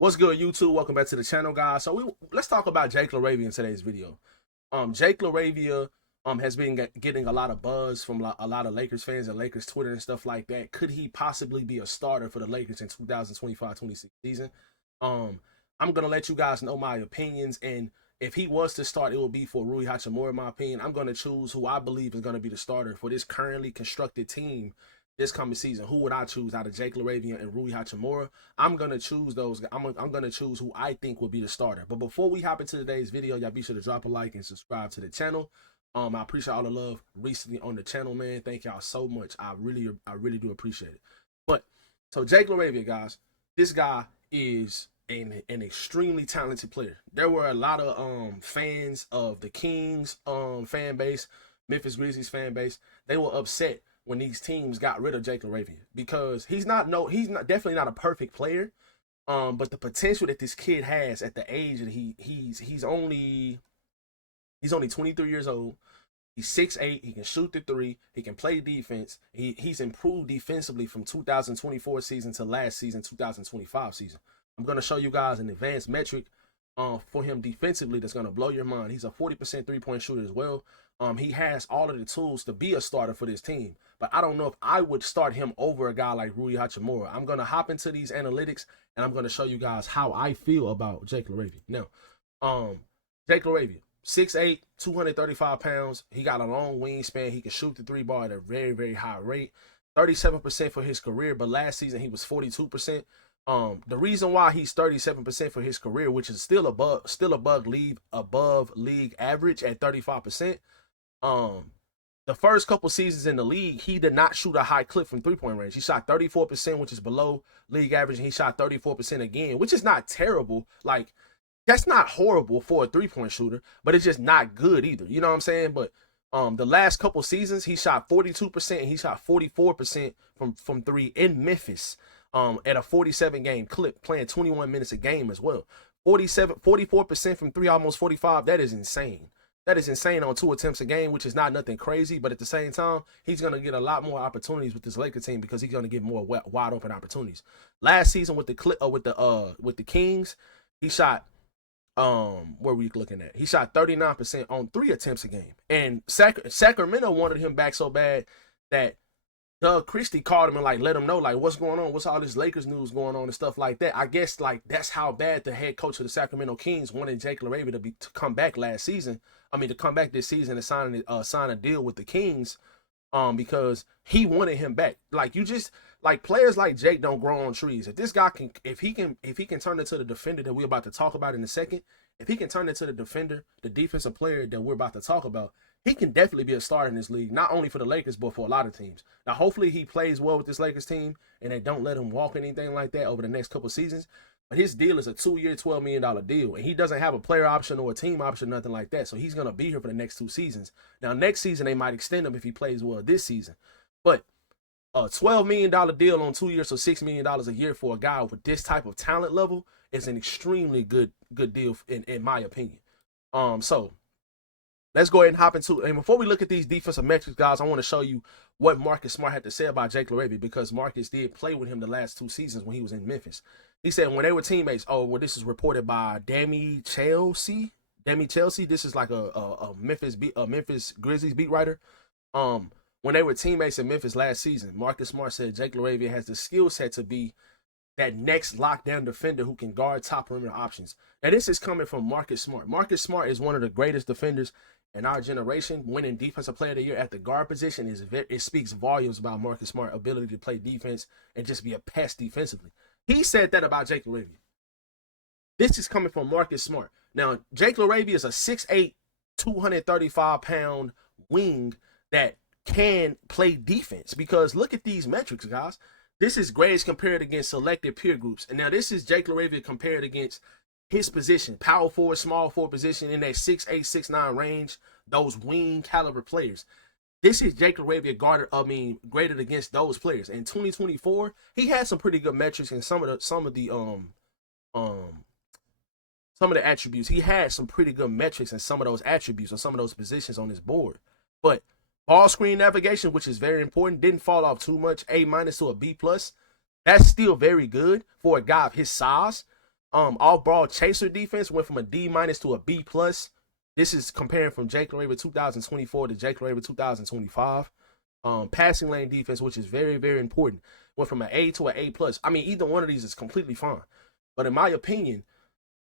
What's good, YouTube? Welcome back to the channel, guys. So let's talk about Jake Laravia in today's video. Jake Laravia has been getting a lot of buzz from a lot of Lakers fans and Lakers Twitter and stuff like that. Could he possibly be a starter for the Lakers in 2025-26 season? I'm gonna let you guys know my opinions, and if he was to start, it will be for Rui Hachimura, in my opinion. I'm gonna choose who I believe is gonna be the starter for this currently constructed team this coming season. Who would I choose out of Jake Laravia and Rui Hachimura? I'm gonna choose those. I'm gonna choose who I think will be the starter. But before we hop into today's video, y'all be sure to drop a like and subscribe to the channel. I appreciate all the love recently on the channel, man. Thank y'all so much. I really do appreciate it. But so Jake Laravia, guys, this guy is an extremely talented player. There were a lot of fans of the Kings fan base, Memphis Grizzlies fan base. They were upset when these teams got rid of Jake Laravia because he's definitely not a perfect player. But the potential that this kid has at the age that he's only 23 years old. He's 6'8", he can shoot the three, he can play defense. He's improved defensively from 2024 season to last season, 2025 season. I'm going to show you guys an advanced metric for him defensively that's going to blow your mind. He's a 40% three-point shooter as well. He has all of the tools to be a starter for this team, but I don't know if I would start him over a guy like Rui Hachimura. I'm going to hop into these analytics, and I'm going to show you guys how I feel about Jake Laravia. Now, Jake Laravia, 6'8", 235 pounds. He got a long wingspan. He can shoot the three ball at a very, very high rate. 37% for his career, but last season he was 42%. The reason why he's 37% for his career, which is still above league average at 35%. The first couple seasons in the league, he did not shoot a high clip from three-point range. He shot 34%, which is below league average, and he shot 34% again, which is not terrible. Like, that's not horrible for a three-point shooter, but it's just not good either. You know what I'm saying? But the last couple seasons, he shot 42% and he shot 44% from three in Memphis. At a 47 game clip, playing 21 minutes a game as well. 44% from three, almost 45. That is insane. That is insane on 2 attempts a game, which is not nothing crazy. But at the same time, he's going to get a lot more opportunities with this Lakers team because he's going to get more wide open opportunities. Last season with the Kings, he shot where were we looking at? He shot 39% on 3 attempts a game. And Sacramento wanted him back so bad that Doug Christie called him and let him know what's going on, what's all this Lakers news going on and stuff like that. I guess that's how bad the head coach of the Sacramento Kings wanted Jake Laravia to come back last season. I mean, to come back this season and sign a deal with the Kings, because he wanted him back. Players like Jake don't grow on trees. If this guy if he can turn into the defender that we're about to talk about in a second, if he can turn into the defender, the defensive player that we're about to talk about, he can definitely be a starter in this league, not only for the Lakers, but for a lot of teams. Now, hopefully he plays well with this Lakers team and they don't let him walk anything like that over the next couple of seasons. But his deal is a 2-year, $12 million deal, and he doesn't have a player option or a team option, nothing like that. So he's going to be here for the next 2 seasons. Now, next season, they might extend him if he plays well this season. But a $12 million deal on 2 years, so $6 million a year for a guy with this type of talent level is an extremely good deal in my opinion. So let's go ahead and hop into it. And before we look at these defensive metrics, guys, I want to show you what Marcus Smart had to say about Jake Laravia, because Marcus did play with him the last 2 seasons when he was in Memphis. He said when they were teammates, this is reported by Demi Chelsea. This is like a Memphis Grizzlies beat writer. When they were teammates in Memphis last season, Marcus Smart said Jake Laravia has the skill set to be that next lockdown defender who can guard top perimeter options. Now, this is coming from Marcus Smart. Marcus Smart is one of the greatest defenders in our generation. Winning Defensive Player of the Year at the guard position it speaks volumes about Marcus Smart's ability to play defense and just be a pest defensively. He said that about Jake Laravia. This is coming from Marcus Smart. Now, Jake Laravia is a 6'8", 235-pound wing that can play defense, because look at these metrics, guys. This is grades compared against selected peer groups. And now this is Jake Laravia compared against his position, power forward, small forward position in that 6'8", 6'9" range, those wing caliber players. This is Jake Laravia graded against those players. In 2024, he had some pretty good metrics in some of the attributes. He had some pretty good metrics in some of those attributes or some of those positions on his board. But ball screen navigation, which is very important, didn't fall off too much. A- to a B+. That's still very good for a guy of his size. Off ball chaser defense went from a D- to a B+. This is comparing from Jake Laravia 2024 to Jake Laravia 2025. Passing lane defense, which is very, very important, went from an A to an A+. I mean, either one of these is completely fine. But in my opinion,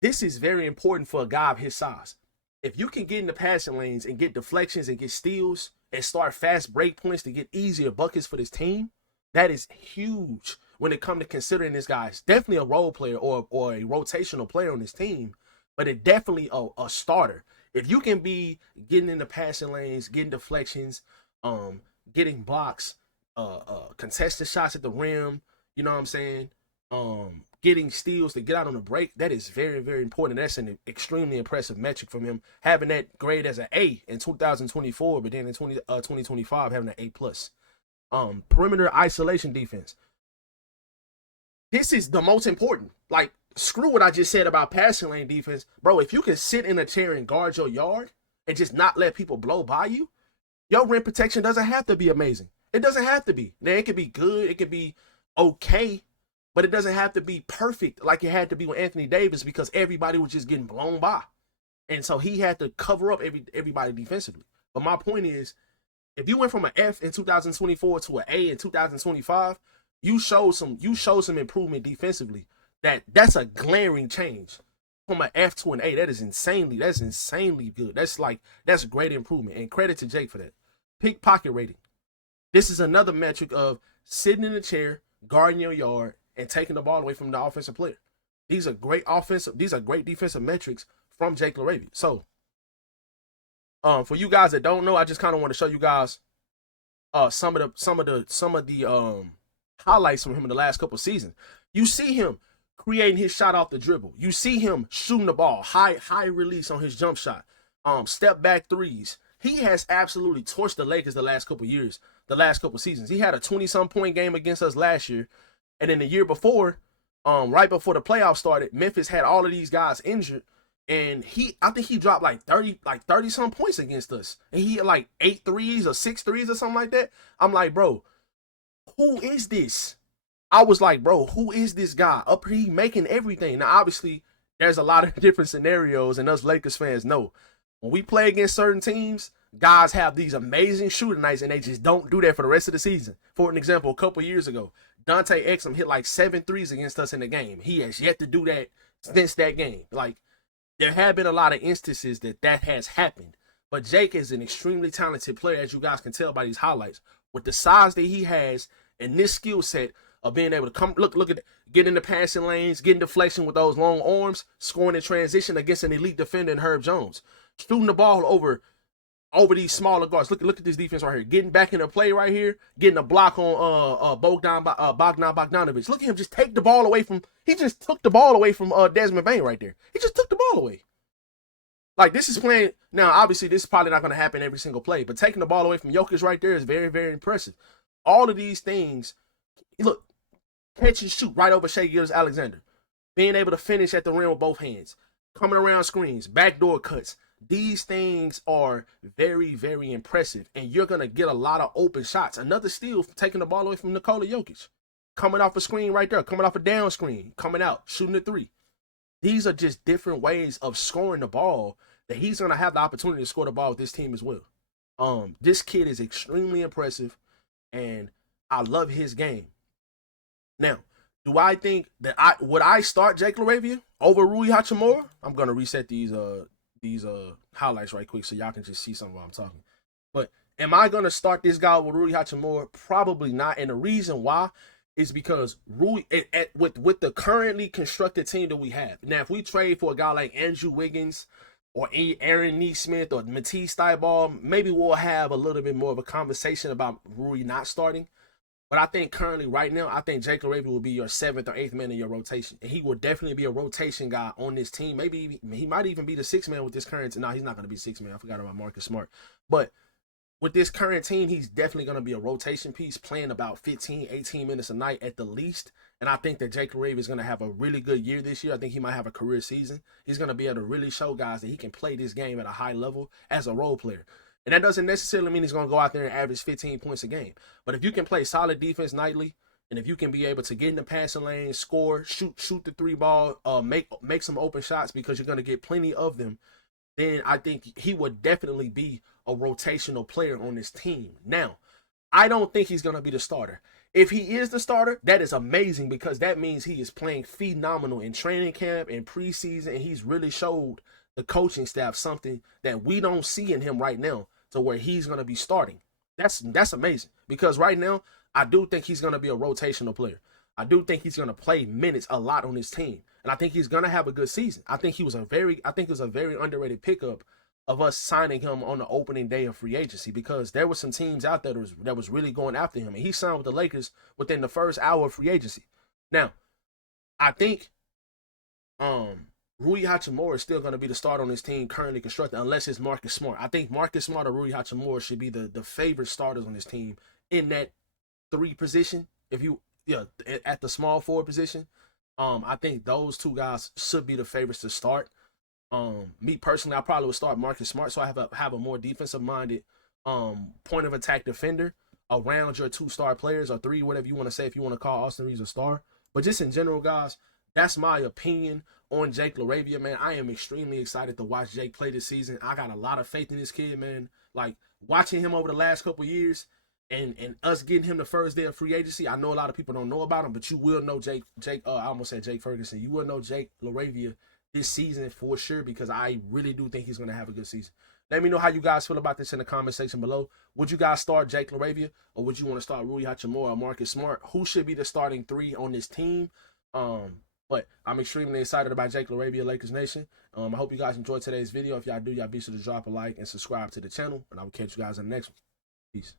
this is very important for a guy of his size. If you can get in the passing lanes and get deflections and get steals and start fast break points to get easier buckets for this team, that is huge when it comes to considering this guy. It's definitely a role player or a rotational player on this team, but it definitely a starter. If you can be getting in the passing lanes, getting deflections, getting blocks, contested shots at the rim, you know what I'm saying? Getting steals to get out on the break, that is very, very important. That's an extremely impressive metric from him, having that grade as an A in 2024, but then in 2025 having an A+. Perimeter isolation defense. This is the most important. Like, screw what I just said about passing lane defense. Bro, if you can sit in a chair and guard your yard and just not let people blow by you, your rim protection doesn't have to be amazing. It doesn't have to be. Now, it could be good. It could be okay. But it doesn't have to be perfect like it had to be with Anthony Davis because everybody was just getting blown by. And so he had to cover up everybody defensively. But my point is, if you went from an F in 2024 to an A in 2025, you showed some improvement defensively. That's a glaring change. From an F to an A, that's insanely good. That's great improvement. And credit to Jake for that. Pickpocket rating. This is another metric of sitting in a chair, guarding your yard, and taking the ball away from the offensive player. These are great defensive metrics from Jake Laravia. So, for you guys that don't know, I just kind of want to show you guys some of the highlights from him in the last couple of seasons. You see him creating his shot off the dribble. You see him shooting the ball, high release on his jump shot, step back threes. He has absolutely torched the Lakers the last couple seasons. He had a 20-some point game against us last year. And then the year before, right before the playoffs started, Memphis had all of these guys injured. And I think he dropped like 30 some points against us. And he had like 8 threes or 6 threes or something like that. I'm like, bro, who is this? I was like, bro, who is this guy? Up here, he making everything. Now, obviously, there's a lot of different scenarios, and us Lakers fans know. When we play against certain teams, guys have these amazing shooting nights, and they just don't do that for the rest of the season. For an example, a couple years ago, Dante Exum hit like 7 threes against us in the game. He has yet to do that since that game. Like, there have been a lot of instances that has happened. But Jake is an extremely talented player, as you guys can tell by these highlights. With the size that he has and this skill set of being able to come, look at get in the passing lanes, getting deflection with those long arms, scoring in transition against an elite defender in Herb Jones, shooting the ball over these smaller guards. Look at this defense right here. Getting back into play right here. Getting a block on Bogdan Bogdanovic. Look at him just take the ball away from. He just took the ball away from Desmond Bane right there. He just took the ball away. Like, this is playing. Now, obviously, this is probably not going to happen every single play, but taking the ball away from Jokic right there is very, very impressive. All of these things, look, catch and shoot right over Shai Gilgeous-Alexander. Being able to finish at the rim with both hands. Coming around screens, backdoor cuts. These things are very, very impressive, and you're going to get a lot of open shots. Another steal from taking the ball away from Nikola Jokic. Coming off a screen right there, coming off a down screen, coming out, shooting a three. These are just different ways of scoring the ball that he's going to have the opportunity to score the ball with this team as well. This kid is extremely impressive, and I love his game. Now, do I think that would I start Jake Laravia over Rui Hachimura? I'm going to reset these highlights right quick so y'all can just see something while I'm talking. But am I going to start this guy with Rui Hachimura? Probably not. And the reason why is because Rui, with the currently constructed team that we have. Now, if we trade for a guy like Andrew Wiggins or Aaron Neesmith or Matisse Thybulle, maybe we'll have a little bit more of a conversation about Rui not starting. But I think currently, right now, I think Jake Laravia will be your 7th or 8th man in your rotation. And he will definitely be a rotation guy on this team. Maybe he might even be the 6th man with this current. No, he's not going to be 6th man. I forgot about Marcus Smart. But with this current team, he's definitely going to be a rotation piece, playing about 15, 18 minutes a night at the least. And I think that Jake Laravia is going to have a really good year this year. I think he might have a career season. He's going to be able to really show guys that he can play this game at a high level as a role player. And that doesn't necessarily mean he's going to go out there and average 15 points a game. But if you can play solid defense nightly, And if you can be able to get in the passing lane, score, shoot the three ball, make some open shots because you're gonna get plenty of them, then I think he would definitely be a rotational player on this team. Now, I don't think he's going to be the starter. If he is the starter, that is amazing because that means he is playing phenomenal in training camp and preseason, and he's really showed the coaching staff something that we don't see in him right now to where he's going to be starting. That's amazing because right now I do think he's going to be a rotational player. I do think he's going to play minutes a lot on his team, and I think he's going to have a good season. I think it was a very underrated pickup of us signing him on the opening day of free agency because there were some teams out there that was really going after him, and he signed with the Lakers within the first hour of free agency. Now, I think Rui Hachimura is still going to be the starter on this team currently constructed, unless it's Marcus Smart. I think Marcus Smart or Rui Hachimura should be the favorite starters on this team in that 3 position. If you at the small forward position, I think those 2 guys should be the favorites to start. Me personally, I probably would start Marcus Smart, so I have a more defensive minded point of attack defender around your 2-star players or 3, whatever you want to say, if you want to call Austin Reeves a star. But just in general, guys, that's my opinion on Jake Laravia, man. I am extremely excited to watch Jake play this season. I got a lot of faith in this kid, man. Like watching him over the last couple years and us getting him the first day of free agency. I know a lot of people don't know about him, but you will know Jake. I almost said Jake Ferguson. You will know Jake Laravia this season for sure because I really do think he's going to have a good season. Let me know how you guys feel about this in the comment section below. Would you guys start Jake Laravia or would you want to start Rui Hachimura or Marcus Smart? Who should be the starting 3 on this team? But I'm extremely excited about Jake Laravia, Lakers Nation. I hope you guys enjoyed today's video. If y'all do, y'all be sure to drop a like and subscribe to the channel. And I will catch you guys in the next one. Peace.